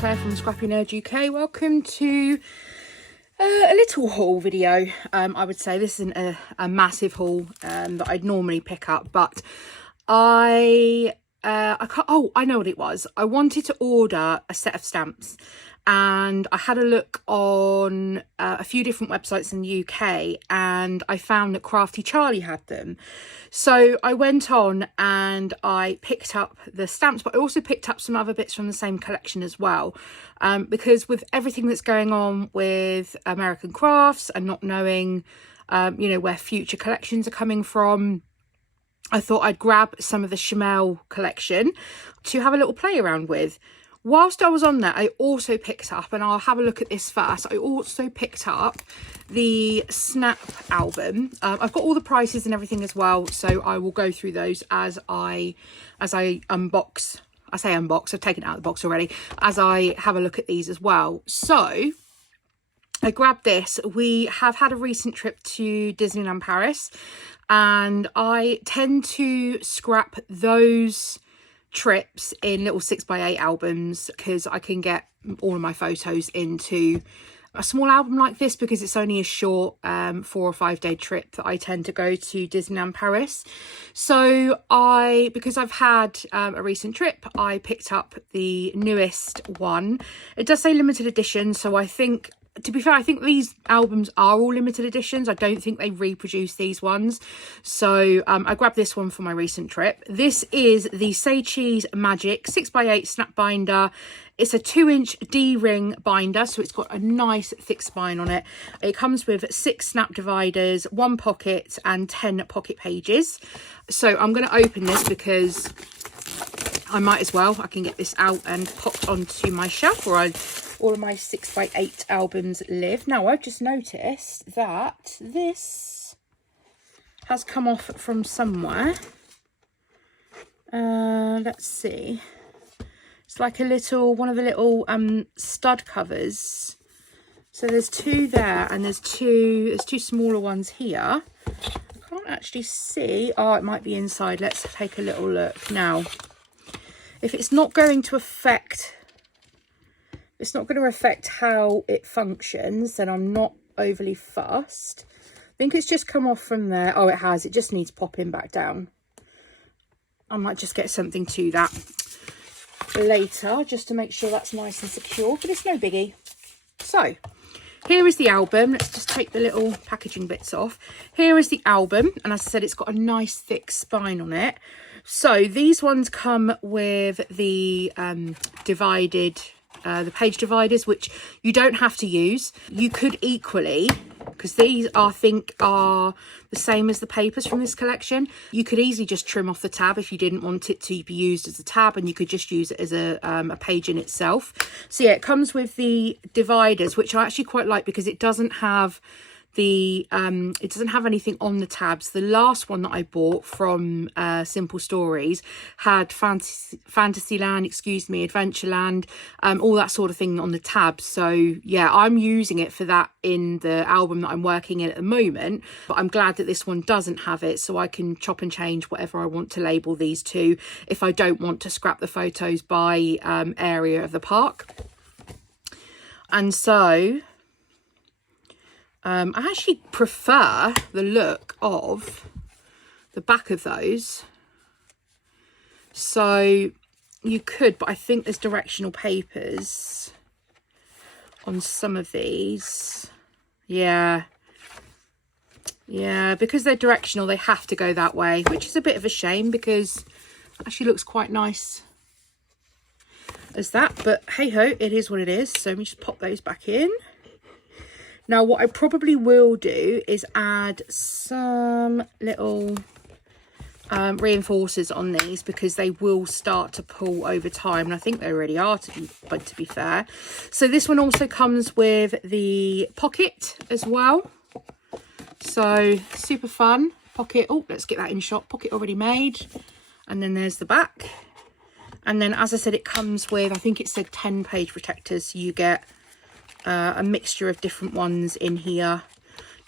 Claire from Scrappynerduk UK. Welcome to a little haul video. I would say this isn't a massive haul that I'd normally pick up, but I can't, oh, I know what it was. I wanted to order a set of stamps, and I had a look on a few different websites in the UK, and I found that Craftie Charlie had them. So I went on and I picked up the stamps, but I also picked up some other bits from the same collection as well, because with everything that's going on with American crafts and not knowing you know, where future collections are coming from, I thought I'd grab some of the Shimelle collection to have a little play around with. Whilst I was on there, I also picked up, and I'll have a look at this first, I also picked up the Snap album. I've got all the prices and everything as well, so I will go through those as I unbox. I say unbox, I've taken it out of the box already, as I have a look at these as well. So I grabbed this. We have had a recent trip to Disneyland Paris, and I tend to scrap those trips in little 6x8 albums because I can get all of my photos into a small album like this, because it's only a short 4 or 5 day trip that I tend to go to Disneyland Paris. So because I've had a recent trip, I picked up the newest one. It does say limited edition, so I think, to be fair, I think these albums are all limited editions. I don't think they reproduce these ones. So I grabbed this one for my recent trip. This is the Say Cheese Magic 6x8 snap binder. It's a 2-inch D-ring binder, so it's got a nice thick spine on it. It comes with 6 snap dividers, 1 pocket and 10 pocket pages. So I'm going to open this because I might as well. I can get this out and pop onto my shelf where all of my 6x8 albums live. Now, I've just noticed that this has come off from somewhere. Let's see. It's like a little, one of the little stud covers. So there's 2 there, and there's two smaller ones here. I can't actually see. Oh, it might be inside. Let's take a little look. Now, if it's not going to affect how it functions, then I'm not overly fussed. I think it's just come off from there. Oh, it has. It just needs popping back down. I might just get something to that later, just to make sure that's nice and secure, but it's no biggie. So here is the album. Let's just take the little packaging bits off. Here is the album, and as I said, it's got a nice thick spine on it. So these ones come with the the page dividers, which you don't have to use. You could equally, because these I think are the same as the papers from this collection, you could easily just trim off the tab if you didn't want it to be used as a tab, and you could just use it as a page in itself. So yeah, it comes with the dividers, which I actually quite like because it doesn't have the it doesn't have anything on the tabs. The last one that I bought from Simple Stories had Fantasyland, Adventureland, all that sort of thing on the tabs. So yeah, I'm using it for that in the album that I'm working in at the moment, but I'm glad that this one doesn't have it, so I can chop and change whatever I want to label these to if I don't want to scrap the photos by area of the park. And so I actually prefer the look of the back of those. So you could, but I think there's directional papers on some of these. Yeah, because they're directional, they have to go that way, which is a bit of a shame because it actually looks quite nice as that. But hey ho, it is what it is. So let me just pop those back in. Now, what I probably will do is add some little reinforcers on these, because they will start to pull over time, and I think they already are, to be fair. So this one also comes with the pocket as well. So super fun pocket. Oh, let's get that in shot. Pocket already made, and then there's the back. And then, as I said, it comes with, I think it said 10 page protectors. So you get a mixture of different ones in here.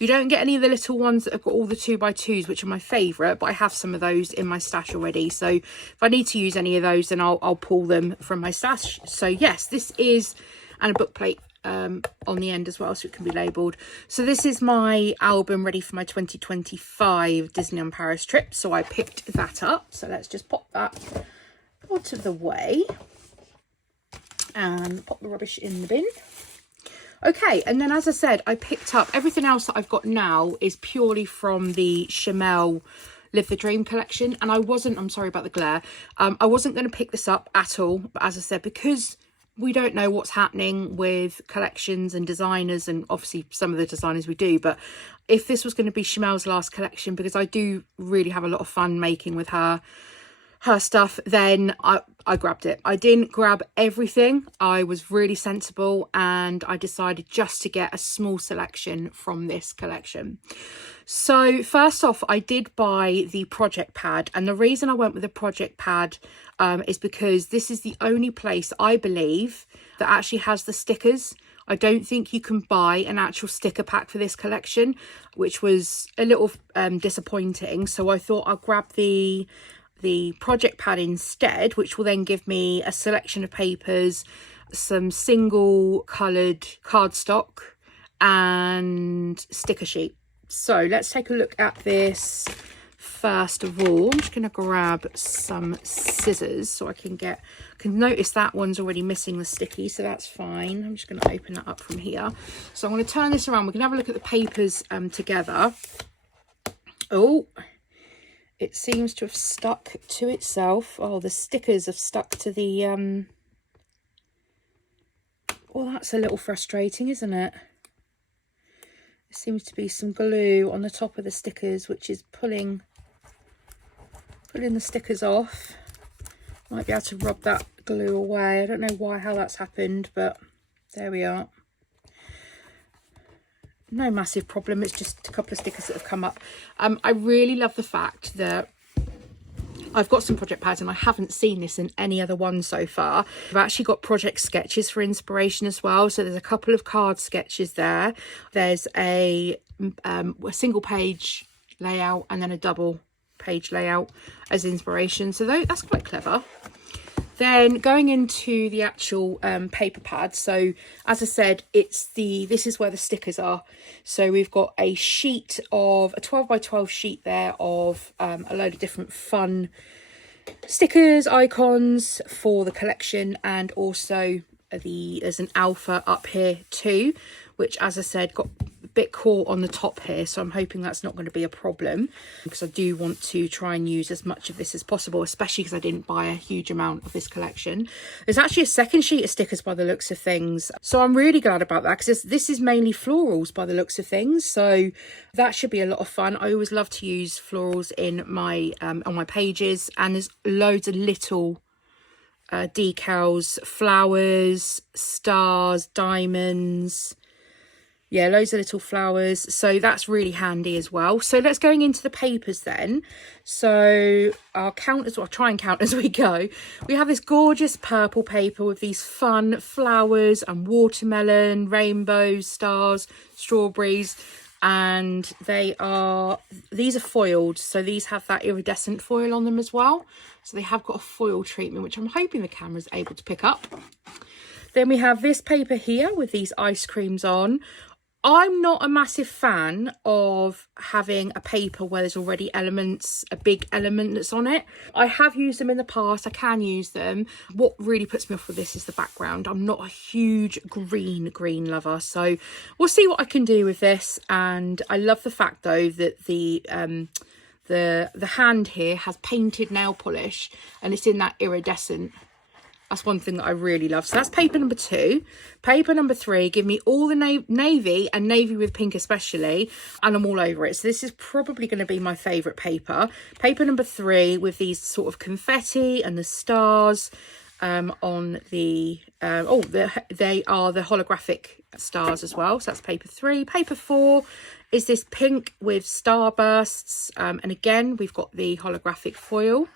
You don't get any of the little ones that have got all the 2x2s, which are my favourite, but I have some of those in my stash already. So if I need to use any of those, then I'll pull them from my stash. So yes, this is, and a book plate on the end as well, so it can be labelled. So this is my album ready for my 2025 Disneyland Paris trip. So I picked that up. So let's just pop that out of the way and pop the rubbish in the bin. Okay, and then as I said, I picked up everything else that I've got now is purely from the Shimelle Live the Dream collection. And I'm sorry about the glare, I wasn't going to pick this up at all, but as I said, because we don't know what's happening with collections and designers, and obviously some of the designers we do, but if this was going to be Shimelle's last collection, because I do really have a lot of fun making with her stuff, then I grabbed it. I didn't grab everything. I was really sensible and I decided just to get a small selection from this collection. So first off, I did buy the project pad, and the reason I went with the project pad is because this is the only place I believe that actually has the stickers. I don't think you can buy an actual sticker pack for this collection, which was a little disappointing. So I thought I'll grab the project pad instead, which will then give me a selection of papers, some single coloured cardstock and sticker sheet. So let's take a look at this first of all. I'm just going to grab some scissors so I can notice that one's already missing the sticky, so that's fine. I'm just going to open that up from here. So I'm going to turn this around. We can have a look at the papers together. Oh, it seems to have stuck to itself. Oh, the stickers have stuck to the... Oh, that's a little frustrating, isn't it? There seems to be some glue on the top of the stickers, which is pulling the stickers off. Might be able to rub that glue away. I don't know how that's happened, but there we are. No massive problem, it's just a couple of stickers that have come up. I really love the fact that I've got some project pads and I haven't seen this in any other one so far. I've actually got project sketches for inspiration as well. So there's a couple of card sketches there. There's a single page layout and then a double page layout as inspiration. So that's quite clever. Then going into the actual paper pad, so as I said, this is where the stickers are. So we've got a sheet of a 12x12 sheet there of a load of different fun stickers, icons for the collection, and also there's an alpha up here too, which, as I said, got a bit caught on the top here, so I'm hoping that's not going to be a problem, because I do want to try and use as much of this as possible, especially because I didn't buy a huge amount of this collection. There's actually a second sheet of stickers by the looks of things, so I'm really glad about that, because this is mainly florals by the looks of things, so that should be a lot of fun. I always love to use florals in my on my pages, and there's loads of little decals, flowers, stars, diamonds, yeah, loads of little flowers, so that's really handy as well. So let's going into the papers then. So I'll try and count as we go. We have this gorgeous purple paper with these fun flowers and watermelon, rainbows, stars, strawberries, and these are foiled, so these have that iridescent foil on them as well. So they have got a foil treatment, which I'm hoping the camera's able to pick up. Then we have this paper here with these ice creams on. I'm not a massive fan of having a paper where there's already a big element that's on it. I have used them in the past, I can use them. What really puts me off with this is the background. I'm not a huge green lover, so we'll see what I can do with this. And I love the fact though that the hand here has painted nail polish, and it's in that iridescent. That's one thing that I really love. So that's paper number 2. Paper number 3, give me all the navy, and navy with pink especially, and I'm all over it. So this is probably going to be my favourite paper. Paper number 3 with these sort of confetti and the stars on the... they are the holographic stars as well. So that's paper 3. Paper 4 is this pink with starbursts. And again, we've got the holographic foil.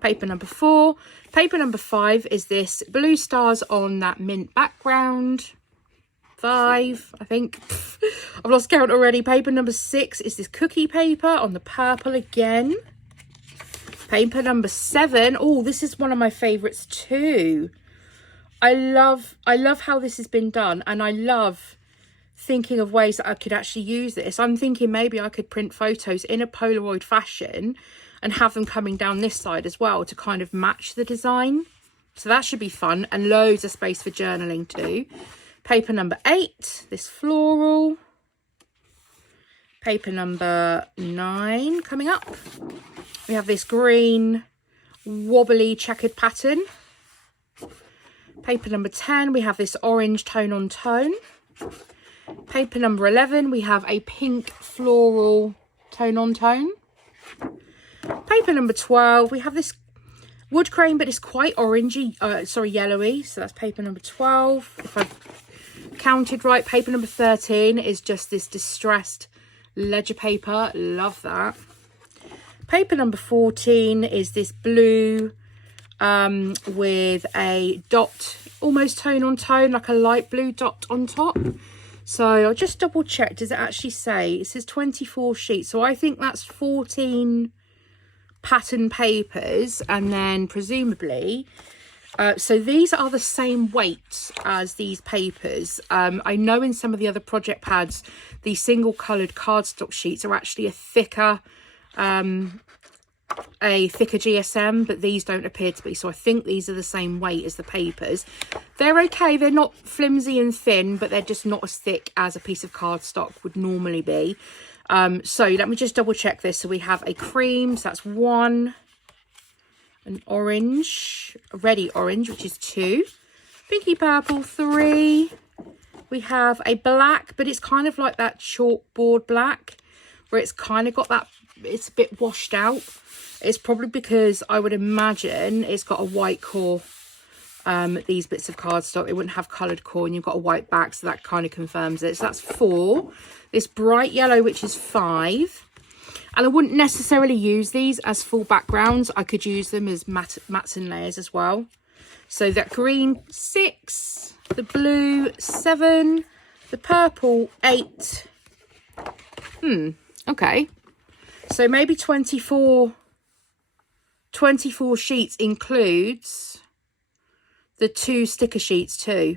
Paper number 4. Paper number 5 is this blue stars on that mint background. 5, I think. I've lost count already. Paper number 6 is this cookie paper on the purple again. Paper number 7. Oh, this is one of my favourites too. I love how this has been done, and I love thinking of ways that I could actually use this. I'm thinking maybe I could print photos in a Polaroid fashion and have them coming down this side as well to kind of match the design. So that should be fun, and loads of space for journaling too. Paper number 8, this floral. Paper number 9 coming up. We have this green wobbly checkered pattern. Paper number 10, we have this orange tone on tone. Paper number 11, we have a pink floral tone on tone. Paper number 12, we have this wood grain, but it's quite orangey, yellowy. So that's paper number 12, if I've counted right. Paper number 13 is just this distressed ledger paper. Love that. Paper number 14 is this blue with a dot, almost tone on tone, like a light blue dot on top. So I'll just double check. Does it actually say? It says 24 sheets. So I think that's 14 pattern papers, and then presumably so these are the same weight as these papers. I know in some of the other project pads the single coloured cardstock sheets are actually a thicker GSM, but these don't appear to be, so I think these are the same weight as the papers. They're okay, they're not flimsy and thin, but they're just not as thick as a piece of cardstock would normally be. So let me just double check this. So we have a cream, so that's 1, an orange, a reddy orange, which is 2, pinky purple 3, we have a black, but it's kind of like that chalkboard black, where it's kind of got that, it's a bit washed out. It's probably because I would imagine it's got a white core, these bits of cardstock. It wouldn't have coloured core, and you've got a white back, so that kind of confirms it. So that's 4. This bright yellow, which is 5. And I wouldn't necessarily use these as full backgrounds. I could use them as mats and layers as well. So that green, 6. The blue, 7. The purple, 8. Okay. So maybe 24 sheets includes the 2 sticker sheets too.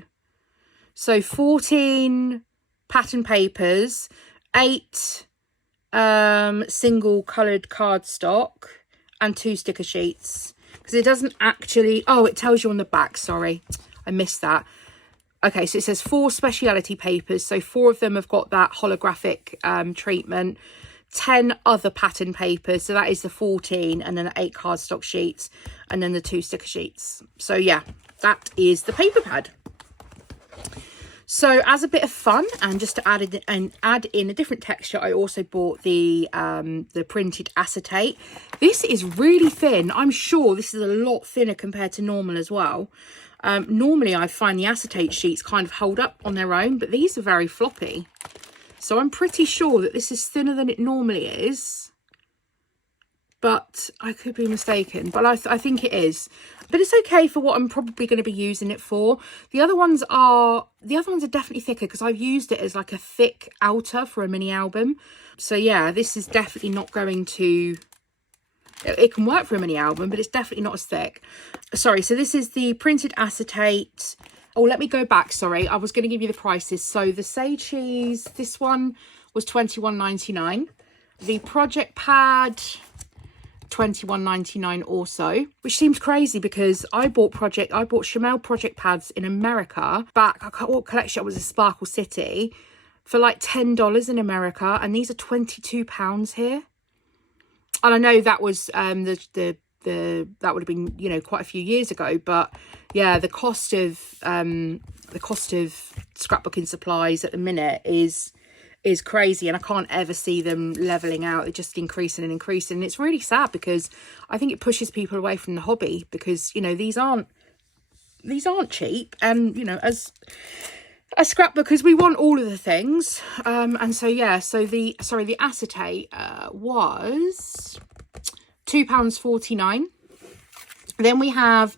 So 14 pattern papers, 8 single coloured cardstock, and 2 sticker sheets. Because it doesn't actually, oh, it tells you on the back, sorry, I missed that. Okay, so it says 4 speciality papers, so 4 of them have got that holographic treatment. 10 other pattern papers, so that is the 14, and then 8 cardstock sheets, and then the 2 sticker sheets. So yeah, that is the paper pad. So as a bit of fun, and just to add in a different texture, I also bought the printed acetate. This is really thin. I'm sure this is a lot thinner compared to normal as well. Normally I find the acetate sheets kind of hold up on their own, but these are very floppy. So I'm pretty sure that this is thinner than it normally is, but I could be mistaken, but I think it is. But it's okay for what I'm probably going to be using it for. The other ones are definitely thicker, because I've used it as like a thick outer for a mini album. So yeah, this is definitely not going to, it can work for a mini album, but it's definitely not as thick. Sorry, so this is the printed acetate. Oh, let me go back, sorry. I was going to give you the prices. So the Say Cheese, this one was $21.99. The project pad, $21.99 also, which seems crazy because I bought Shimelle project pads in America back, I can't, what collection it was, a Sparkle City, for like $10 in America, and these are £22 here. And I know that was that would have been, you know, quite a few years ago, but yeah, the cost of scrapbooking supplies at the minute is crazy, and I can't ever see them leveling out. They're just increasing and increasing, and it's really sad because I think it pushes people away from the hobby, because, you know, these aren't cheap, and, you know, as scrapbookers we want all of the things, and so yeah, so the acetate was £2.49. Then we have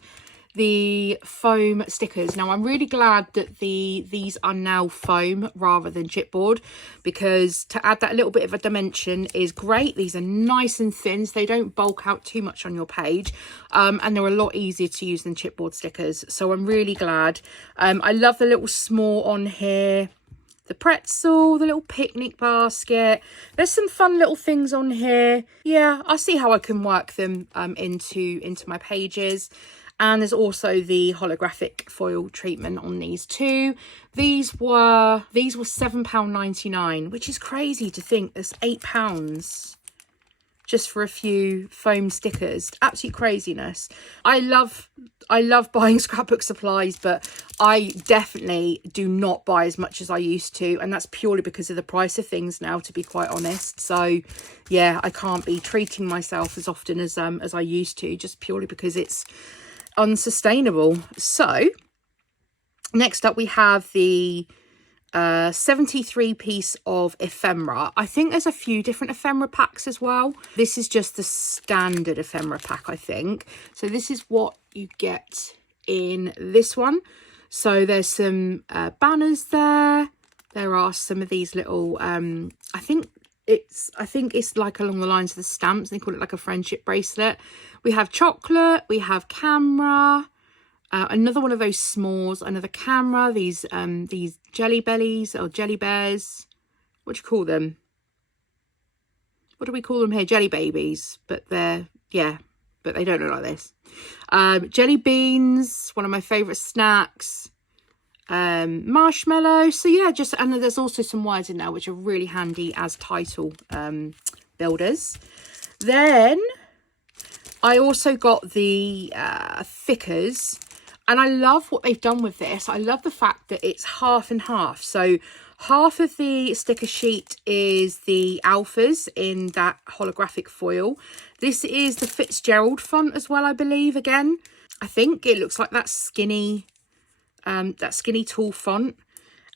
the foam stickers. Now I'm really glad that these are now foam rather than chipboard, because to add that little bit of a dimension is great. These are nice and thin, so they don't bulk out too much on your page, and they're a lot easier to use than chipboard stickers, so I'm really glad. I love the little s'more on here, the pretzel, the little picnic basket. There's some fun little things on here. Yeah, I'll see how I can work them into my pages. And there's also the holographic foil treatment on these too. These were £7.99, which is crazy to think there's £8 just for a few foam stickers. Absolute craziness. I love buying scrapbook supplies, but I definitely do not buy as much as I used to, and that's purely because of the price of things now, to be quite honest. So yeah, I can't be treating myself as often as I used to, just purely because it's unsustainable. So next up we have the 73 piece of ephemera. I think there's a few different ephemera packs as well. This is just the standard ephemera pack, I think. So this is what you get in this one. So there's some banners there. There are some of these little I think it's like along the lines of the stamps. They call it like a friendship bracelet. We have chocolate, we have camera, another one of those s'mores, another camera, these jelly bellies or jelly bears. What do you call them? What do we call them here? Jelly babies, but they're, yeah, but they don't look like this. Jelly beans, one of my favourite snacks. Marshmallow. So yeah, just, and there's also some words in there which are really handy as title builders. Then I also got the thickers, and I love what they've done with this. I love the fact that it's half and half. So half of the sticker sheet is the alphas in that holographic foil. This is the Fitzgerald font as well, I believe. Again, I think it looks like that skinny tall font.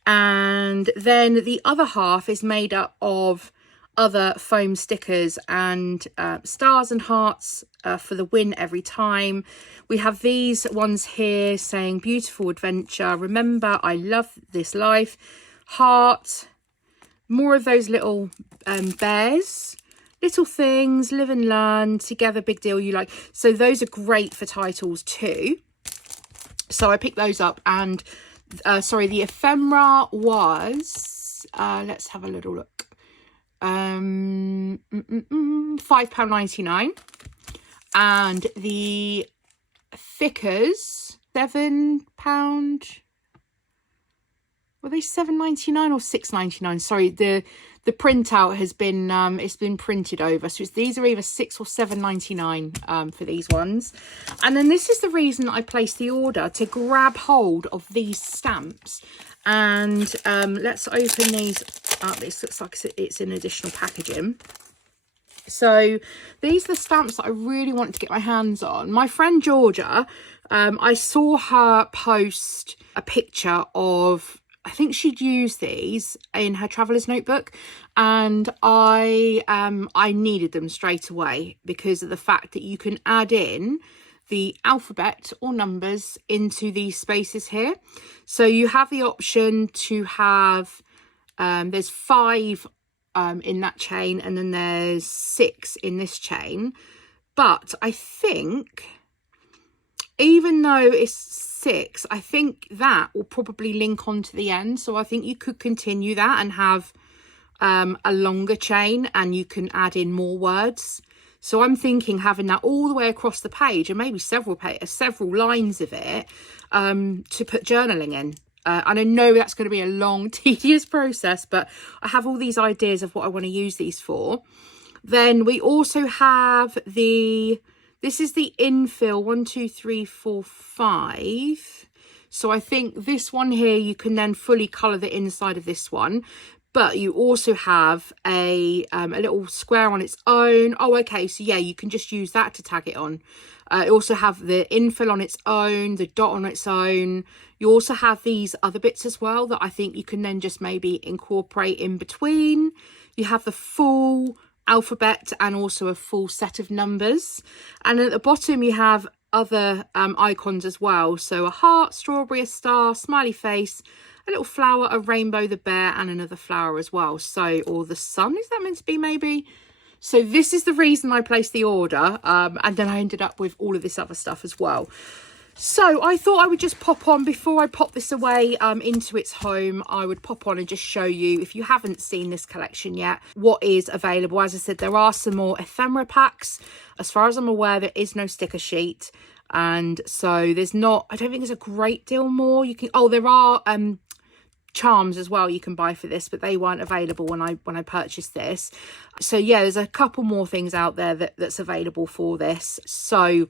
And then the other half is made up of other foam stickers and stars and hearts for the win every time. We have these ones here saying beautiful adventure, remember I love this life, heart, more of those little bears, little things, live and learn, together, big deal, you like. So those are great for titles too. So I picked those up, and sorry, the ephemera was let's have a little look. £5.99, and the thickers £7. Were they £7.99 or £6.99? Sorry, the printout has been it's been printed over, so these are either £6 or £7.99 for these ones. And then this is the reason I placed the order, to grab hold of these stamps. And let's open these up. This looks like it's in additional packaging. So these are the stamps that I really wanted to get my hands on. My friend Georgia, I saw her post a picture of, I think she'd used these in her traveller's notebook, and I needed them straight away because of the fact that you can add in the alphabet or numbers into these spaces here. So you have the option to have, there's 5 in that chain, and then there's 6 in this chain. But I think, even though it's 6, I think that will probably link on to the end. So I think you could continue that and have a longer chain, and you can add in more words. So I'm thinking having that all the way across the page, and maybe several lines of it to put journaling in. And I know that's going to be a long, tedious process, but I have all these ideas of what I want to use these for. Then we also have this is the infill 1, 2, 3, 4, 5. So I think this one here, you can then fully colour the inside of this one. But you also have a little square on its own. Oh, okay. So yeah, you can just use that to tag it on. You also have the infill on its own, the dot on its own. You also have these other bits as well that I think you can then just maybe incorporate in between. You have the full alphabet and also a full set of numbers. And at the bottom you have other icons as well. So a heart, strawberry, a star, smiley face, a little flower, a rainbow, the bear, and another flower as well. So, or the sun, is that meant to be maybe? So this is the reason I placed the order, and then I ended up with all of this other stuff as well. So I thought I would just pop on, before I pop this away into its home, I would pop on and just show you, if you haven't seen this collection yet, what is available. As I said, there are some more ephemera packs. As far as I'm aware, there is no sticker sheet. And so there's not, I don't think there's a great deal more. You can, oh, there are charms as well you can buy for this, but they weren't available when I purchased this. So yeah, there's a couple more things out there that's available for this. So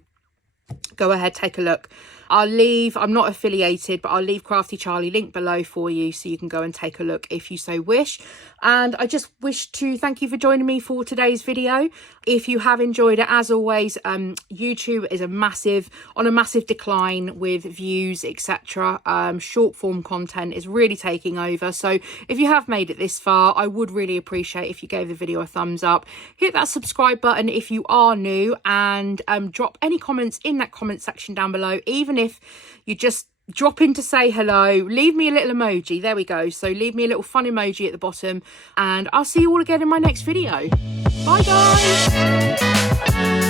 go ahead, take a look. I'll leave, I'm not affiliated, but I'll leave Craftie Charlie link below for you, so you can go and take a look if you so wish. And I just wish to thank you for joining me for today's video. If you have enjoyed it, as always, YouTube is on a massive decline with views, etc. Short form content is really taking over. So if you have made it this far, I would really appreciate if you gave the video a thumbs up. Hit that subscribe button if you are new, and drop any comments in that comment section down below. Even if you just drop in to say hello, leave me a little emoji. There we go. So leave me a little fun emoji at the bottom, and I'll see you all again in my next video. Bye guys.